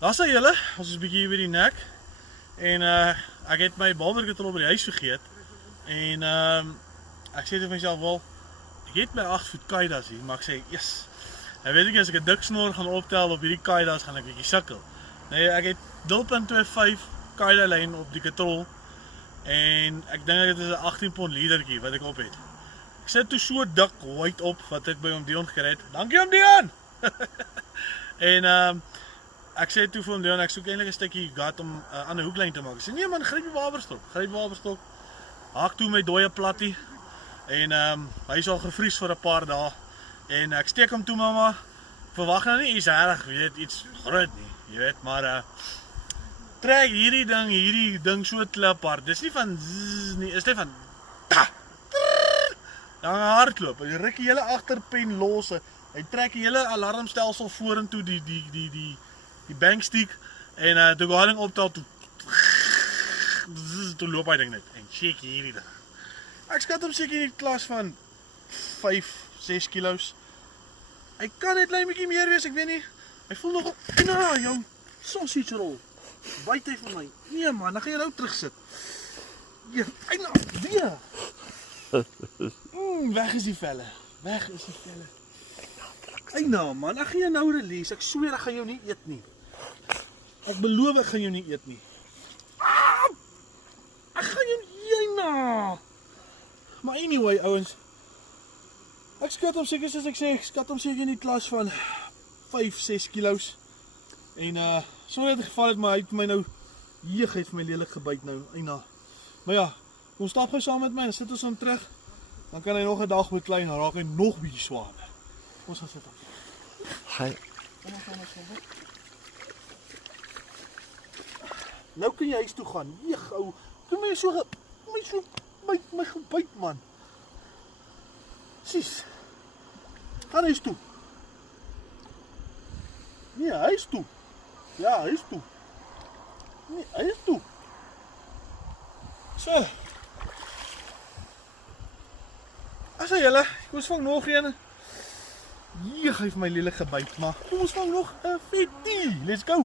Daar sê julle, ons is 'n bietjie hier by die nek. En ek het my balmerkatrol by die huis vergeet. En ek sê vir myself, wel, ek het my 8 voet kaidas hier, maar ek sê, yes. Ek weet nie as ek 'n dik snor gaan optel op hierdie kaidas gaan ek 'n bietjie sukkel. Nee, ek het 0.25 kaida lyn op die katrol. En ek dink dit is 'n 18 pond liedertjie wat ek op het. Ek sit toe so dik white op wat ek by hom Dion gekry het. Dankie hom Dion. En ek sê toe vir hom Dion, ek soek eintlik 'n stukkie gat om 'n ander hoeklyn te maak. Ek sê nee man, gryp die waberstok. Haak toe my dooie plattie. En hy is al gevries vir 'n paar dae. En ek steek hom toe mamma. Verwag nou nie iets reg, weet iets groot nie, jy weet, maar trek hierdie ding so klaphard. Dis nie van zzz nie, is net van ta. Dan hardloop. Hy ruk die hele agterpen los. Hy trek die hele alarmstelsel vorentoe die bankstick en toe gaan hy optel toe loop hy ding net en check hierdie ding. Ek skat hom seker in die klas van 5-6 kilos. Hy kan net klein bietjie meer wees, ek weet nie. Hy voel nog jou sausage roll. Byt hy vir my. Nee man, dan gaan jy nou terugsit. Ja, eina, weer. Weg is die velle. Eina man, dan gaan jy nou release. Ek sweer ek gaan jou nie eet nie. Ek beloof ek gaan jou nie eet nie. Ek gaan jou eina. Maar anyway, ouens. Ek skat hom seker soos ek sê, ek skat hom seker in die klas van 5-6 kilos. En sorry dat het geval het, maar hy het my nou jeeg het vir my lelik gebyt nou, eina. Maar ja, kom stap gou saam met my en sit ons hom terug. Dan kan hy nog 'n dag beklein, dan raak hy nog bietjie swaarder. Ons gaan sit hom. Hi. Nou kan jy huis toe gaan. Jeeg ou, kom my so my gebyt man. Sis. Gaan huis toe. Nee, huis toe. Ja, huis toe. Nee, huis toe. So. As julle, kom ons vang nog een. Hier geef my lelik gebyt, maar kom ons vang nog 'n vetie. Let's go.